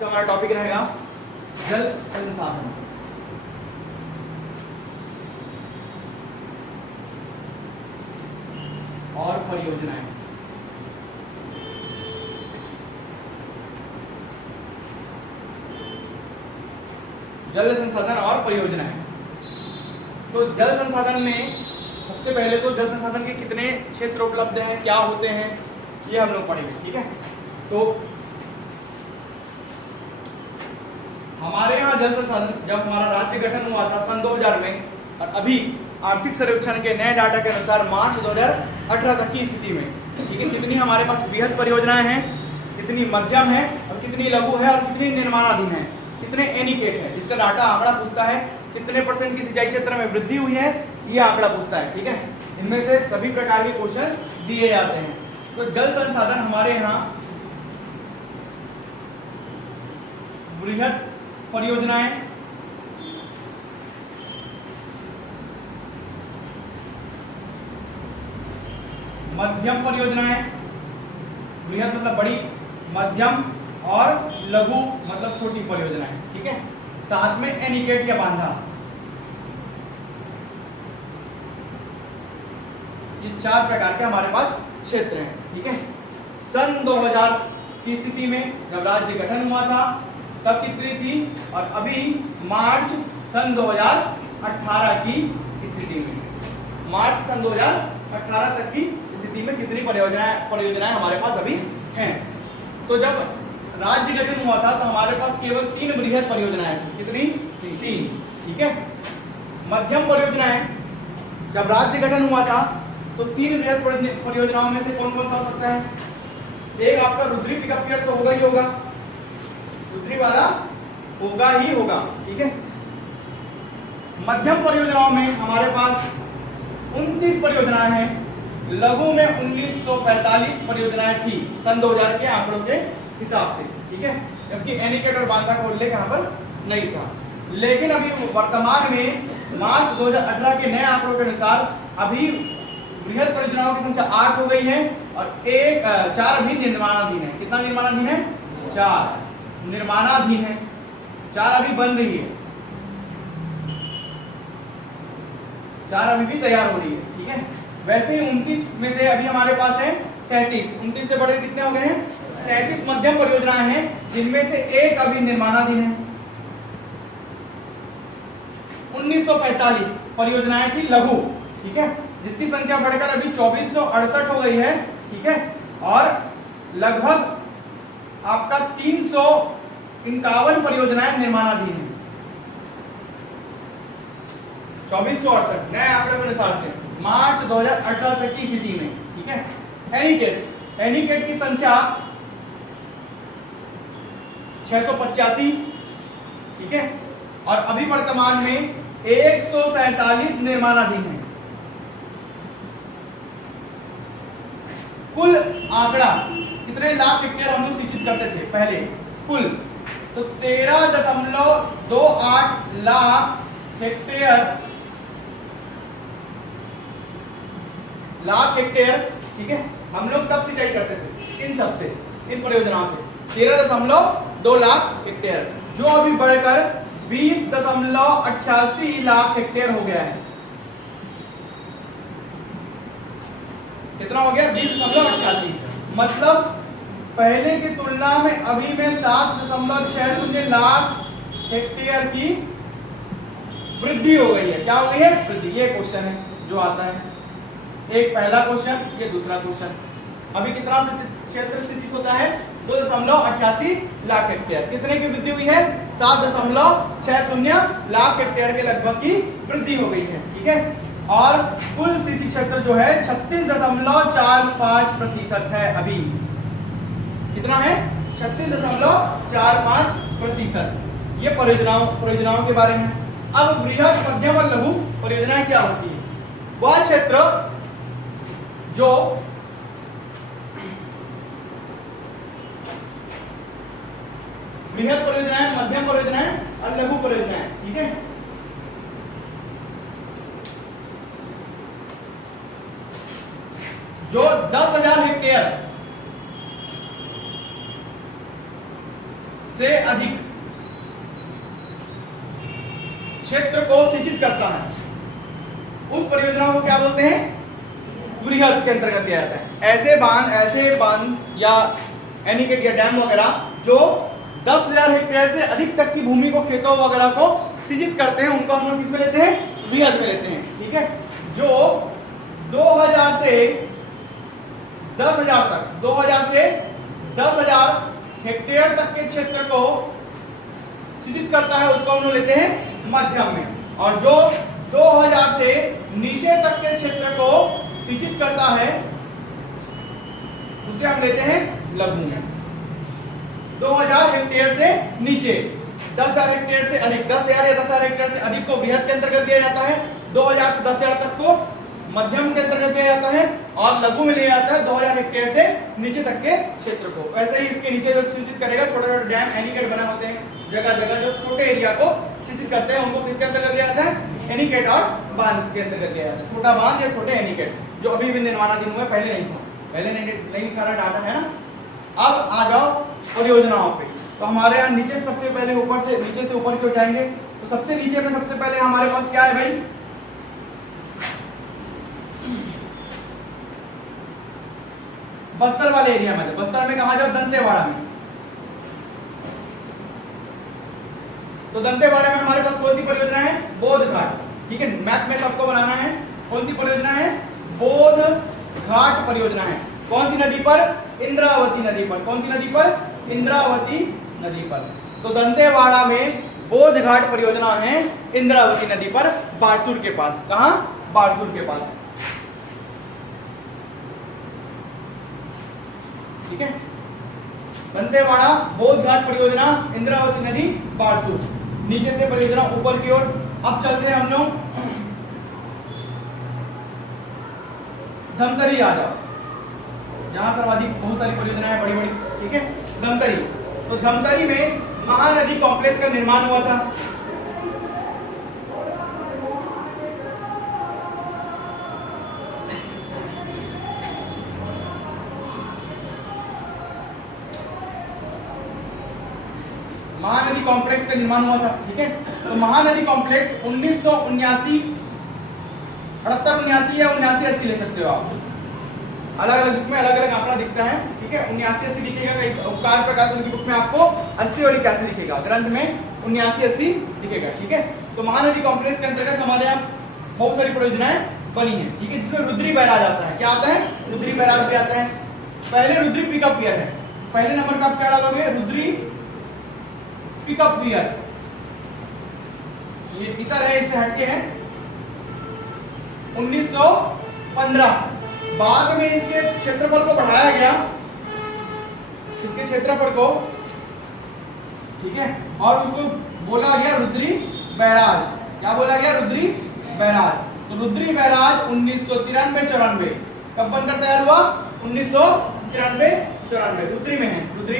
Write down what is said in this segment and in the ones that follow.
तो हमारा टॉपिक रहेगा जल संसाधन। और परियोजनाएं। जल संसाधन और परियोजनाएं। तो जल संसाधन में सबसे पहले तो जल संसाधन के कितने क्षेत्र उपलब्ध हैं, क्या होते हैं, ये हम लोग पढ़ेंगे। ठीक है, तो हमारे यहाँ जल संसाधन, जब हमारा राज्य गठन हुआ था सन 2000 में, और अभी आर्थिक सर्वेक्षण के नए डाटा के अनुसार मार्च 2018 तक की स्थिति में, ठीक है, कितनी हमारे पास बृहद परियोजनाएं हैं, कितनी मध्यम है और कितनी लघु है और कितनी निर्माणाधीन है, कितने एनीकेट है, इसका डाटा आंकड़ा पूछता है। कितने % की सिंचाई क्षेत्र में वृद्धि हुई है, ये आंकड़ा पूछता है। ठीक है, इनमें से सभी प्रकार के क्वेश्चन दिए जाते हैं। तो जल संसाधन हमारे यहाँ बृहद परियोजनाएं, मध्यम परियोजनाएं, बृहद मतलब बड़ी, मध्यम और लघु मतलब छोटी परियोजनाएं। ठीक है, साथ में एनीकेट या बांधा, ये 4 प्रकार के हमारे पास क्षेत्र हैं। ठीक है, सन 2000 की स्थिति में जब राज्य गठन हुआ था तब कितनी थी, और अभी मार्च सन 2018 की स्थिति में, मार्च सन 2018 तक की स्थिति में कितनी परियोजनाएं हमारे पास अभी हैं। तो जब राज्य गठन हुआ था तो हमारे पास केवल 3 बृहद परियोजनाएं थी। कितनी? 3। ठीक है, मध्यम परियोजनाएं, जब राज्य गठन हुआ था तो 3 बृहद परियोजनाओं में से कौन कौन सा हो सकता है? एक आपका रुद्री पिकअप गियर तो होगा ही होगा, रुद्री वाला होगा ही होगा। ठीक है, मध्यम परियोजनाओं में हमारे पास 29 परियोजनाएं हैं, लघु में 1945 परियोजनाएं थी सन 2000 के आंकड़ों के हिसाब से। ठीक है, जबकि एनीकेट और बांधा का उल्लेख यहाँ पर नहीं था। लेकिन अभी वर्तमान में मार्च 2018 के नए आंकड़ों के अनुसार अभी बृहद परियोजनाओं की संख्या 8 हो गई है और 4 अभी निर्माणाधीन है। कितना निर्माणाधीन है? 4 निर्माणाधीन है, 4 अभी बन रही है, 4 अभी भी तैयार हो रही है। ठीक है, वैसे ही 29 में से अभी हमारे पास है 37, 29 से बड़े कितने हो गए हैं? 37 मध्यम परियोजनाएं हैं, जिनमें से एक अभी निर्माणाधीन है। 1945 परियोजनाएं थी लघु, ठीक है, जिसकी संख्या बढ़कर अभी 2468 हो गई है। ठीक है, और लगभग आपका 351 परियोजनाएं निर्माणाधीन है। 2468 नए आंकड़े के अनुसार से मार्च 2018 तक की स्थिति में। ठीक है, एनीकेट की संख्या 685। ठीक है, और अभी वर्तमान में 147 निर्माणाधीन है। कुल आंकड़ा कितने लाख हेक्टेयर हम लोग सिंचित करते थे पहले, कुल तो 13.28 लाख हेक्टेयर। ठीक है, हम लोग तब सिंचाई करते थे इन सब से, इन परियोजनाओं से 13.2 लाख हेक्टेयर, जो अभी बढ़कर 20.88 लाख हेक्टेयर हो गया है। कितना हो गया? 20.88। मतलब पहले की तुलना में अभी में 7.60 लाख हेक्टेयर की वृद्धि हो गई है। क्या हो गई है? वृद्धि। ये क्वेश्चन है जो आता है, एक पहला क्वेश्चन, ये दूसरा क्वेश्चन। अभी कितना क्षेत्र सिंचित होता है? 2.88 लाख हेक्टेयर। कितने की वृद्धि हुई है? 7.60 लाख हेक्टेयर के लगभग की वृद्धि हो गई है। ठीक है, और कुल सिंचित क्षेत्र जो है 36.45% है अभी। कितना है? 36.45%। ये परियोजनाओं के बारे में। अब बृहद, मध्यम और लघु परियोजनाएं क्या होती है? वह क्षेत्र जो बृहद परियोजनाएं, मध्यम परियोजनाएं और लघु परियोजनाएं। ठीक है, जो 10,000 हेक्टेयर से अधिक क्षेत्र को सिंचित करता है उस परियोजना को क्या बोलते हैं, वृहद के अंतर्गत दिया जाता है। ऐसे बांध या एनीकट या डैम वगैरह जो 10,000 हेक्टेयर से अधिक तक की भूमि को, खेतों वगैरह को सिंचित करते हैं, उनको हम लोग किसमें लेते हैं, वृहद में लेते हैं। ठीक है, जो 2000 से 10,000 तक, 2000 से 10,000 हेक्टेयर तक के क्षेत्र को सिंचित करता है उसको हम लोग लेते हैं मध्यम में, और जो 2000 से नीचे तक के क्षेत्र को सिंचित करता है उसे हम लेते हैं लघु में। 2000 हेक्टेयर से नीचे, 10,000 हेक्टेयर से अधिक, 10,000 या 10,000 हेक्टेयर से अधिक को वृहद के अंतर्गत दिया जाता है, 2000 से 10,000 तक को मध्यम के अंतर्गत दिया जाता है, और लघु में लिया जाता है 2000 हेक्टेयर से नीचे तक के क्षेत्र को। वैसे ही इसके नीचे जो सिंचित करेगा, छोटे छोटे डैम एनीकट बना होते हैं जगह जगह, जो छोटे एरिया को सिंचित करते हैं उनको किसके अंतर्गत दिया जाता है, एनीकट और बांध के अंतर्गत दिया जाता है। छोटा बांध या छोटे एनीकट, जो अभी भी निर्माणाधीन हुआ है, पहले नहीं था, पहले नहीं सारा डाटा है ना। अब आ जाओ परियोजनाओं पे। तो हमारे यहाँ नीचे सबसे पहले ऊपर से, नीचे से ऊपर क्यों जाएंगे, तो सबसे नीचे में सबसे पहले हमारे पास क्या है भाई, बस्तर वाले एरिया में। बस्तर में कहा जाओ, दंतेवाड़ा में। तो दंतेवाड़ा में हमारे पास कौन सी परियोजना है, बोध घाट। ठीक है, मैप में सबको बनाना है। कौन सी परियोजना है, बोध घाट परियोजना है। कौन सी नदी पर, इंद्रावती नदी पर। कौन सी नदी पर, इंद्रावती नदी पर। तो दंतेवाड़ा में बोध घाट परियोजना है इंद्रावती नदी पर, बारसूर के पास। कहां, बारसूर के पास। ठीक है, दंतेवाड़ा बोध घाट परियोजना, इंद्रावती नदी, बारसूर। नीचे से परियोजना ऊपर की ओर। अब चलते हैं हम लोग धमतरी आ जाओ, जहां सर्वाधिक बहुत सारी परियोजनाएं बड़ी बड़ी। ठीक है, धमतरी। तो धमतरी में महानदी कॉम्प्लेक्स का निर्माण हुआ था। महानदी कॉम्प्लेक्स का निर्माण हुआ था। ठीक है, तो महानदी कॉम्प्लेक्स 1979, 78-79 या 79-80 ले सकते हो आप। अलग अलग बुक में अलग अलग आंकड़ा दिखता है। ठीक है, 79-80 दिखेगा, कहीं उपकार प्रकाशन की बुक में आपको 80 और 81 दिखेगा, ग्रंथ में 79-80 दिखेगा। ठीक है, तो महानदी कॉम्प्लेक्स के अंतर्गत हमारे यहाँ बहुत सारी परियोजनाएं बनी है। ठीक है, जिसमें रुद्री बैराज आता है। क्या आता है, रुद्री बैराज भी आता है। पहले रुद्री पिकअप ईयर है, पहले नंबर का आप क्या डालोगे, रुद्री पिकअप ईयर। ये इधर है, इससे हटके है 1915। बाद में इसके क्षेत्रफल को बढ़ाया गया, इसके क्षेत्रफल को। ठीक है, और उसको बोला गया रुद्री बैराज। क्या बोला गया, रुद्री बैराज। तो रुद्री बैराज 1993-94 कब बनकर तैयार हुआ, 1993-94 रुद्री में है। रुद्री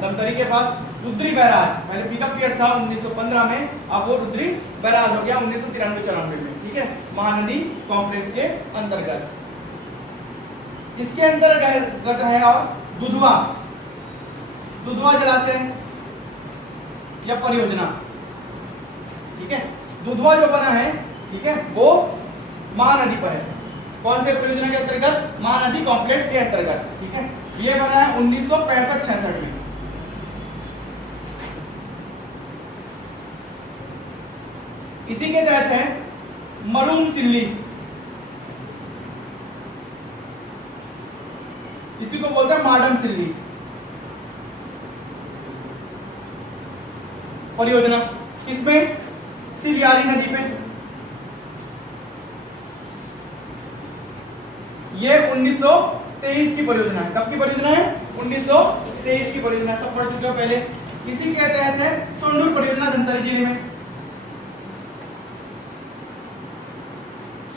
धमतरी के पास रुद्री बैराज, पहले पिकअप ईयर था 1915 में, अब वो रुद्री बैराज हो गया 1993-94 में। ठीक है, महानदी कॉम्प्लेक्स के अंतर्गत। इसके अंतर्गत है और दुधवा, दुधवा जलाशय या परियोजना। ठीक है, दुधवा जो बना है, ठीक है, वो महानदी पर है। कौन से परियोजना के अंतर्गत, महानदी कॉम्प्लेक्स के अंतर्गत। ठीक है, ये बना है 1965-66 में। इसी के तहत है मरूम सिल्ली, इसी को बोलते हैं माडम सिल्ली परियोजना। किसमें, सिलियारी नदी पे। ये 1923 की परियोजना है। कब की परियोजना है, 1923 की परियोजना। सब पढ़ चुके हो पहले। इसी के तहत है सोंडूर परियोजना धमतरी जिले में।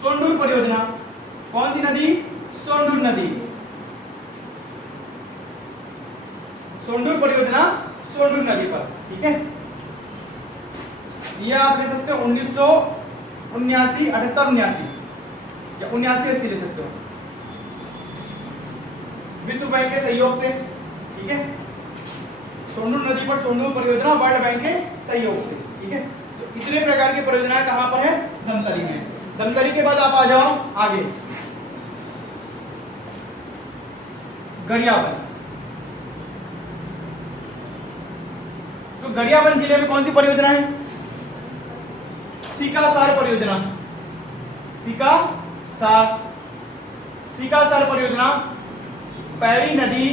सोंडूर परियोजना, कौन सी नदी, सोंडूर नदी। सोंडूर परियोजना सोंडूर नदी पर। ठीक है, ये आप ले सकते हो 1979, 78-79 या 79-80 ले सकते हो, विश्व बैंक के सहयोग से। ठीक है, सोंडूर नदी पर सोंडूर परियोजना वर्ल्ड बैंक के सहयोग से, ठीक है। तो इतने प्रकार की परियोजनाएं कहां पर है? धमतरी में। धमतरी के बाद आप आ जाओ आगे गरियाबंद। तो गरियाबंद जिले में कौन सी परियोजना है? सीकासार परियोजना। सीकासार परियोजना, पैरी नदी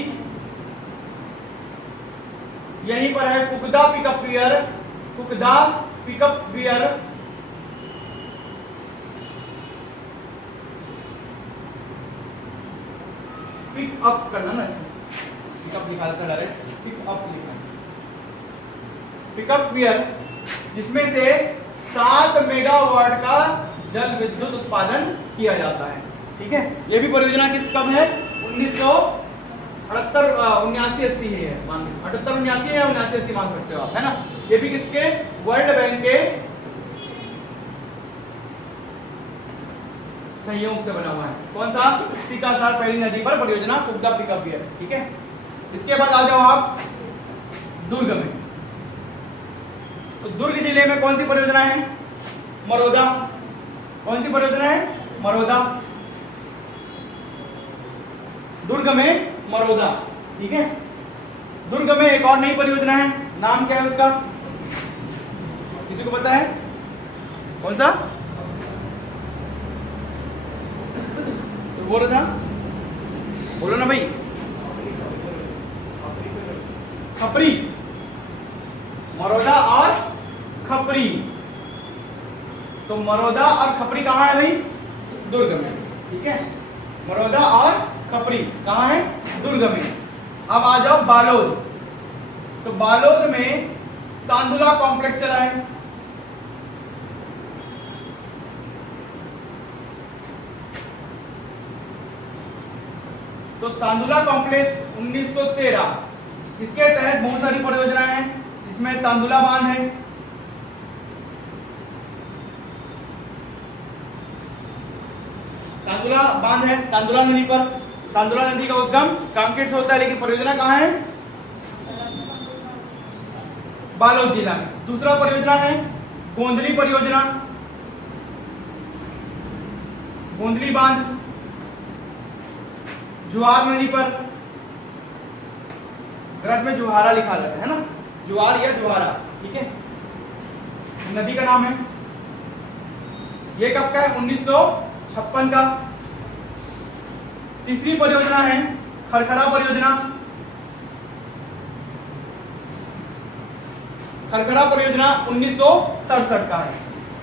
यहीं पर है। Kukda pickup weir, Kukda pickup weir pick up करना ना, पिकअप निकालकर डायरेक्ट पिक अप लिखना। पिकअप वियर जिसमें से 7 मेगावाट का जल विद्युत उत्पादन किया जाता है, ठीक है। ये भी परियोजना किस कब है? 1978 79 80 है, मान 78 79 या 79 80 मान सकते हो आप, है ना। ये भी किसके? वर्ल्ड बैंक के संयोग से बना हुआ है। कौन सा? सीकासार पैरी नदी पर परियोजना कुकदा पिकअप वियर, ठीक है। इसके बाद आ जाओ आप दुर्ग में। तो दुर्ग जिले में कौन सी परियोजना है? मरोदा। कौन सी परियोजना है? मरोदा। दुर्ग में मरोदा, ठीक है। दुर्ग में एक और नई परियोजना है, नाम क्या है उसका? किसी को पता है? कौन सा? तो बोल रहा था, बोलो ना भाई। खपरी, मरोदा और खपरी। तो मरोदा और खपरी कहां है भाई? दुर्ग में, ठीक है। मरोदा और खपरी कहां है? दुर्ग में। अब आ जाओ बालोद। तो बालोद में तांदुला कॉम्प्लेक्स चला है। तो तांदुला कॉम्प्लेक्स 1913, इसके तहत बहुत सारी परियोजनाएं हैं। इसमें तांदुला बांध है, तांदुला बांध है तांदुला नदी पर। तांदुला नदी का उद्गम कांकेर से होता है, लेकिन परियोजना कहां है? बालोद जिला में। दूसरा परियोजना है गोंदली परियोजना, गोंदली बांध जुआर नदी पर। ग्रंथ में जुहारा लिखा रहता है ना, जुआर या जुहारा, ठीक है। नदी का नाम है। ये कब का है? 1956 का। तीसरी परियोजना है खरखरा परियोजना। खरखरा परियोजना 1967 का है,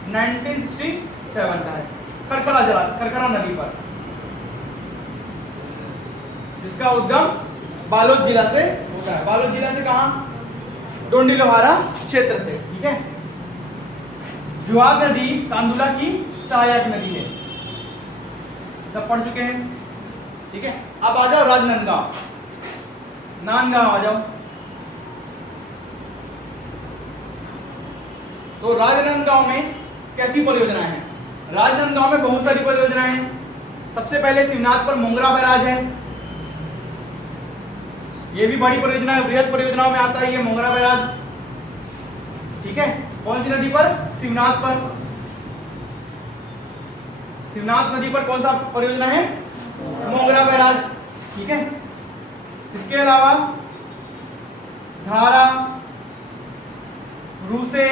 1967 का है। खरखरा जलाशय, खरखरा नदी पर, जिसका उद्गम बालोद जिला से होता है। बालोद जिला से कहां? डोंडी लोहारा क्षेत्र से, ठीक है। जुआर नदी तांदुला की सहायक नदी है, सब पढ़ चुके हैं, ठीक है। अब आ जाओ राजनांदगांव, नांदगांव आ जाओ। तो राजनांदगांव में कैसी परियोजनाएं हैं? राजनांदगांव में बहुत सारी परियोजनाएं हैं। सबसे पहले शिवनाथ पर मोंगरा बैराज है, ये भी बड़ी परियोजना है, बृहद परियोजनाओं में आता है ये मोंगरा बैराज, ठीक है। कौन सी नदी पर? शिवनाथ पर। शिवनाथ नदी पर कौन सा परियोजना है? मोंगरा बैराज, ठीक है। इसके अलावा धारा, रूसे,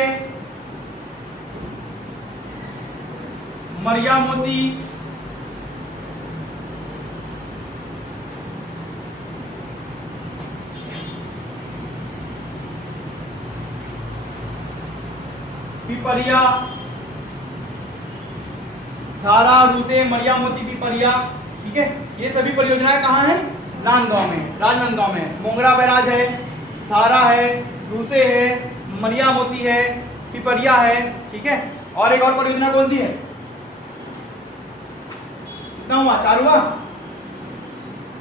मरिया मोती, पिपरिया, धारा, रूसे, मरिया मोती, पिपरिया, ठीक है। ये सभी परियोजनाएं कहाँ हैं? नांदगांव में, राजनांदगांव में। मोंगरा बैराज है, धारा है, रूसे है, मरिया मोती है, पिपरिया है, ठीक है। और एक और परियोजना कौन सी है? कितना हुआ? 4 हुआ?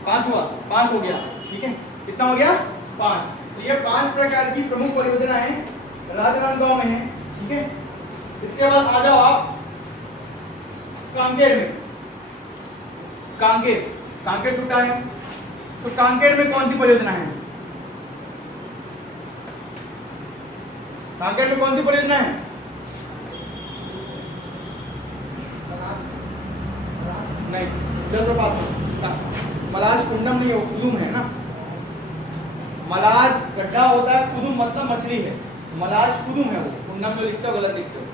5 हुआ? 5 हो गया, ठीक है। कितना हो गया? 5। तो ये 5 प्रकार की प्रमुख परियोजनाएं राजनांदगांव में है, ठीक है। इसके बाद आ जाओ आप कांकेर में। कांकेर छुट्टा है, तो कांकेर में कौन सी परियोजना है? कांकेर में कौन सी परियोजना है? नहीं, जलप्रपात। मलाज कुंडम नहीं है, वो कुदुम है ना। मलाज गड्ढा होता है, कुदुम मतलब मछली है, मलाज कुदुम है वो। कुंडम जो लिखते हो गलत लिखते हो,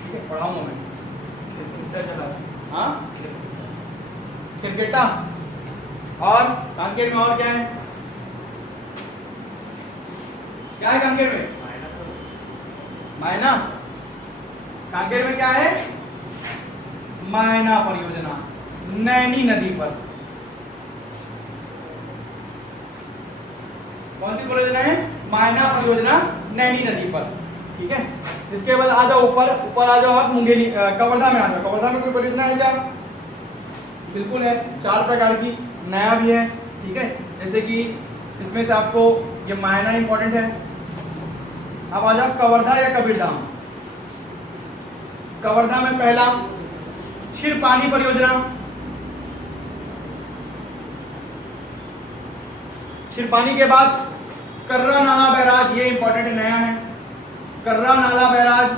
ठीक है, पढ़ाऊंगा मैं। हाँ, खिरकेटा। और कांकेर में और क्या है? क्या है कांकेर में? मायना। कांकेर में क्या है? मायना परियोजना, नैनी नदी पर। कौन सी परियोजना है? मायना परियोजना, नैनी नदी पर, ठीक है। इसके बाद आ जाओ ऊपर, ऊपर आ जाओ आप मुंगेली कवर्धा में आ जाओ। कवर्धा में कोई परियोजना है क्या? बिल्कुल है, 4 प्रकार की, नया भी है, ठीक है। जैसे कि इसमें से आपको ये मायना इंपॉर्टेंट है। अब आ जाओ कवर्धा या कबीरधाम। कवर्धा में पहला क्षीरपानी परियोजना, क्षीरपानी के बाद कर्रा नाला बैराज, ये इंपॉर्टेंट नया है, कर्रा नाला बैराज।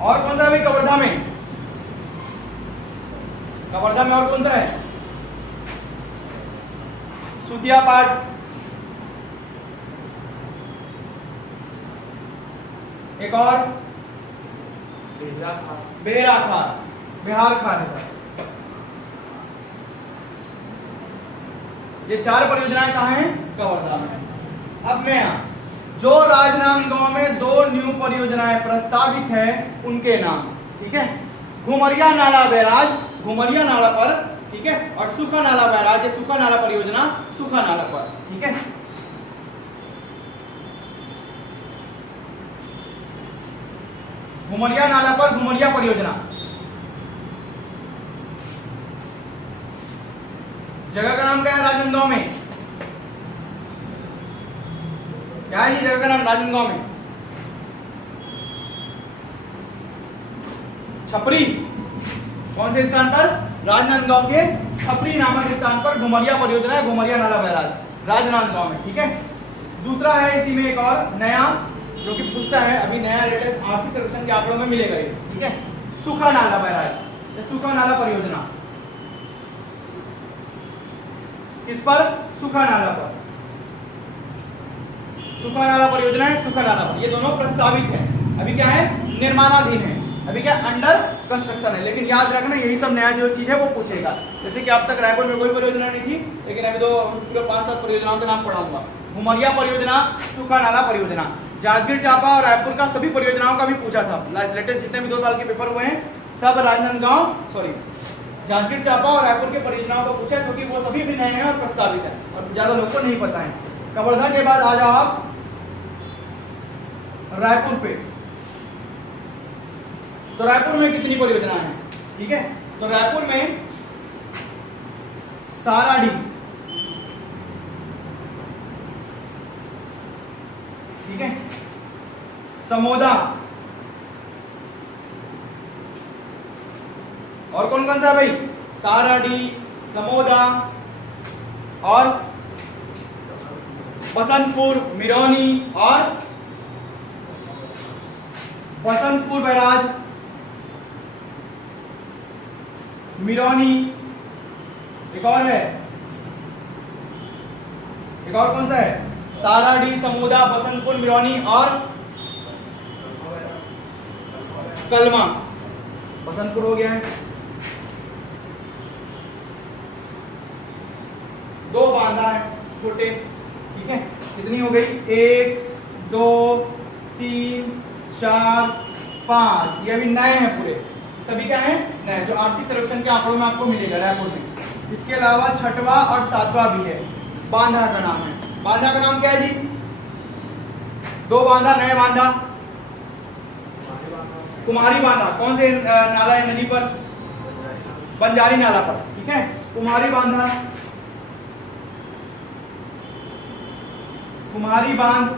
और कौन सा है कवर्धा में? कवर्धा में और कौन सा है? सुतिया पाट। एक और बेहरा खार, बिहार खार है सर। ये 4 परियोजनाएं कहाँ हैं? कवर्धा में। अब मैं जो राजनांदगांव में 2 न्यू परियोजनाएं प्रस्तावित है उनके नाम, ठीक है। घुमरिया नाला बैराज, घुमरिया नाला पर, ठीक है। और सूखा नाला बैराज, ये सूखा नाला परियोजना, सूखा नाला पर, ठीक है। घुमरिया नाला पर घुमरिया परियोजना। जगह का नाम क्या है राजनांदगांव में? क्या है ये जगह का नाम राजनांदगांव में? छपरी। कौन से स्थान पर? राजनांदगांव के छपरी नामक स्थान पर घुमरिया परियोजना है, घुमरिया नाला बैराज, राजनांदगांव में, ठीक है। दूसरा है इसी में एक और नया जो कि पूछता है, अभी नया लेटेस्ट आर्थिक सर्वेक्षण के आंकड़ों में मिलेगा ये, ठीक है। सूखा नाला बैराज, सूखा नाला परियोजना। किस पर? सूखा नाला पर। सूखा नाला परियोजना है, सूखा नाला पर। ये दोनों प्रस्तावित है, अभी क्या है? निर्माणाधीन है, अभी क्या अंडर कंस्ट्रक्शन है। लेकिन याद रखना यही सब नया जो चीज है वो पूछेगा। जैसे कि अब तक रायपुर में कोई परियोजना नहीं थी, लेकिन अभी तो पूरे 5-7 परियोजनाओं के नाम पढ़ाऊंगा। घुमरिया परियोजना, सूखा नाला परियोजना। जांजगीर चांपा और रायपुर का सभी परियोजनाओं का भी पूछा था। लेटेस्ट जितने भी 2 साल के पेपर हुए हैं सब राजनांदगांव, सॉरी जांजगीर चांपा और रायपुर के परियोजनाओं को पूछा, क्योंकि वो सभी भी नए हैं और प्रस्तावित है और ज्यादा लोगों को नहीं पता है। कवर्धा के बाद आ जाओ आप रायपुर पे। तो रायपुर में कितनी परियोजना है? ठीक है, तो रायपुर में साराडी, ठीक है, समोदा, और कौन कौन सा भाई? साराडी, समोदा और बसंतपुर, मिरौनी और बसंतपुर बैराज, मिरौनी। एक और है, एक और कौन सा है? साराडी, समोदा, बसंतपुर, मिरौनी और कलमा। बसंतपुर हो गया है। 2 बांधा है छोटे, ठीक है। कितनी हो गई? 1, 2, 3, 4, 5। ये अभी नए हैं पूरे, सभी क्या है? नए, जो आर्थिक सर्वेक्षण के आंकड़ों में आपको मिलेगा रायपुर में। इसके अलावा 6वां और 7वां भी है, बांधा का नाम है। बांधा का नाम क्या है जी? 2 बांधा, नए बांधा। कुमारी बांधा, कौन से नाला है नदी पर? बंजारी नाला पर, ठीक है। कुमारी बांधा, कुमारी बांध,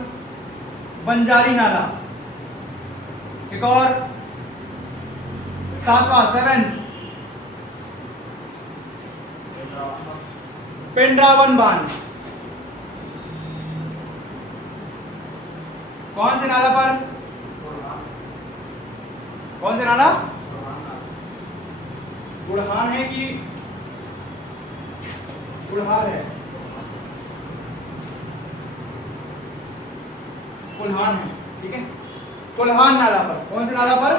बंजारी नाला। एक और 7वां, 7th, पेंड्रावन बांध। कौन से नाला पर? कौन से नाला? गुड़हान है कि गुड़हार है? कुल्हान है, ठीक है। कुल्हान नाला पर। कौन से नाला पर?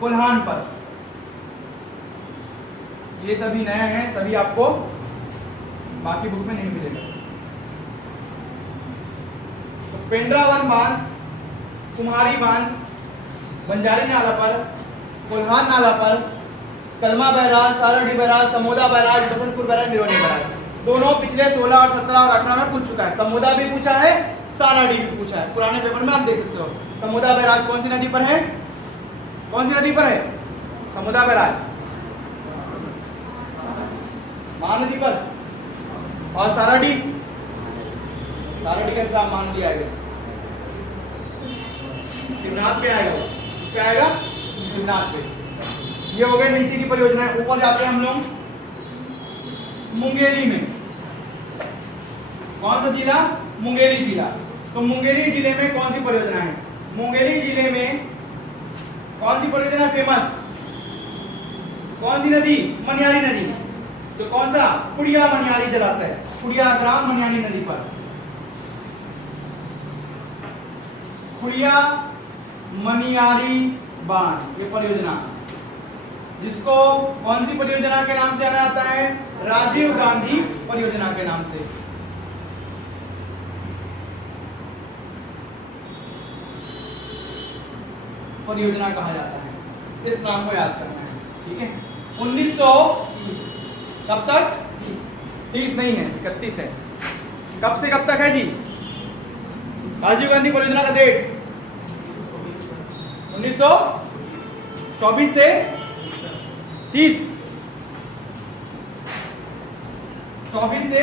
कुल्हान पर। ये सभी नए हैं, सभी आपको बाकी बुक में नहीं मिलेगा। तो पेंड्रा वन बांध, कुम्हारी बांध, बंजारी नाला पर, कुल्हान नाला पर, Kalma barrage, Saradi barrage, Samoda barrage, Basantpur barrage, Mironi barrage, दोनों पिछले 16 और 17 और 18 में पूछ चुका है। समोदा भी पूछा है, साराडी भी पूछा है। पुराने पेपर में आप देख सकते हो। समोदा बैराज कौन सी नदी पर है? कौन सी नदी पर है समोदा बैराज? महानदी पर। और साराडी? साराडी का हिसाब मान लिया गया, शिवनाथ पे आएगा। वो किस पे आएगा? शिवनाथ पे। ये हो गए नीचे की परियोजनाएं। ऊपर जाते हैं हम लोग मुंगेली में। कौन सा जिला? मुंगेली जिला। तो मुंगेली जिले में कौन सी परियोजना है? मुंगेली जिले में कौन सी परियोजना फेमस? कौन सी नदी? मनियारी नदी। तो कौन सा? खुड़िया मनियारी जलाशय, खुड़िया ग्राम मनियारी नदी पर। खुड़िया मनियारी बांध ये परियोजना, जिसको कौन सी परियोजना के नाम से जाना जाता है? राजीव गांधी परियोजना के नाम से। परियोजना कहा जाता है। इस नाम को याद करना है, ठीक है। 1900 कब तक? 30 नहीं है, 31 है। कब से कब तक है जी राजीव गांधी परियोजना का डेट? 1924 से 30, 24 से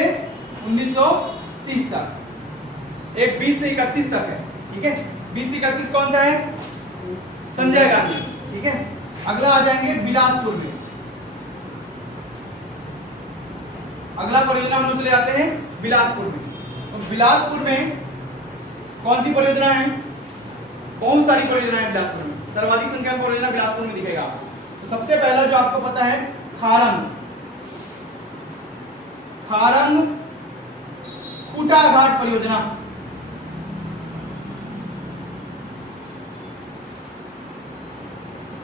1930 तक। एक 20 से 31 तक है, ठीक है। 20 से 31 कौन सा है? संजय गांधी, ठीक है। अगला आ जाएंगे बिलासपुर में। अगला परियोजना हम चले जाते हैं बिलासपुर में। तो बिलासपुर में कौन सी परियोजना है? बहुत सारी परियोजनाएं हैं बिलासपुर में। सर्वाधिक संख्या में परियोजना बिलासपुर में दिखेगा। तो सबसे पहला जो आपको पता है खारंग, खारंग खूटा घाट परियोजना।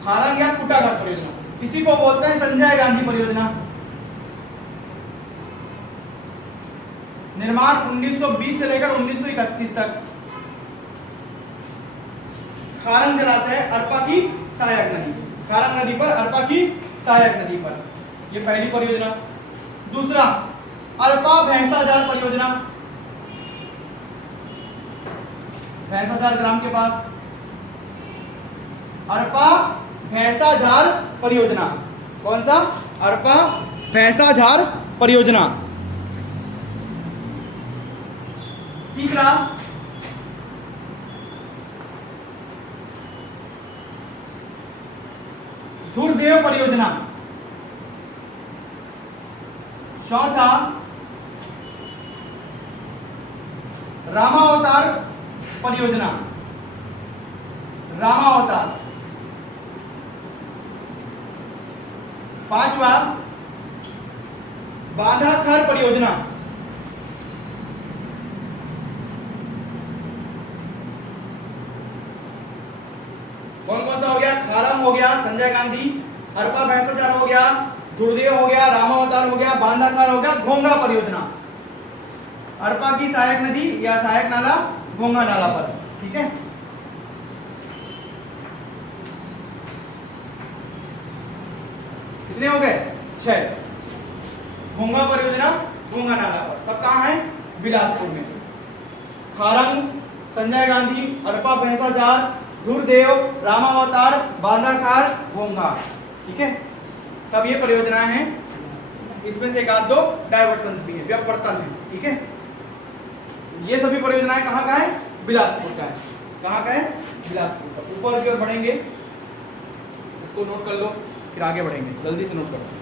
खारंग या खूटा घाट परियोजना, किसी को बोलते हैं संजय गांधी परियोजना। निर्माण 1920 से लेकर 1931 तक। खारंग जलाशय अरपा की सहायक नदी, खारंग नदी पर, अरपा की सहायक नदी पर। ये पहली परियोजना। दूसरा अरपा भैंसाझार परियोजना, भैंसाझार ग्राम के पास अरपा भैंसाझार परियोजना। कौन सा? अरपा भैंसाझार परियोजना। तीसरा धुरदेव परियोजना। चौथा रामावतार परियोजना, रामावतार। पांचवा बांधाखार परियोजना। कौन कौन सा हो गया? खारंग हो गया, संजय गांधी, अरपा भैंसाझार हो गया, धुरदेव हो गया, रामावतार हो गया, बांधाखार हो गया, घोंगा परियोजना। अरपा की सहायक नदी या सहायक नाला घोंगा नाला पर, ठीक है। कितने हो गए? 6। घोंगा परियोजना घोंगा नाला पर। सब कहाँ है? बिलासपुर में। खारंग, संजय गांधी, अरपा भैंसाझार, धुरदेव, रामावतार, बांधाखार, घोंगा, ठीक है। सब ये परियोजनाएं हैं। इसमें से एक आध दो डायवर्सन्स भी है, व्यपवर्तन है, ठीक है। ये सभी परियोजनाएं कहाँ का है? बिलासपुर का है। कहाँ का है? बिलासपुर का। ऊपर की ओर बढ़ेंगे, इसको नोट कर लो, फिर आगे बढ़ेंगे। जल्दी से नोट करो।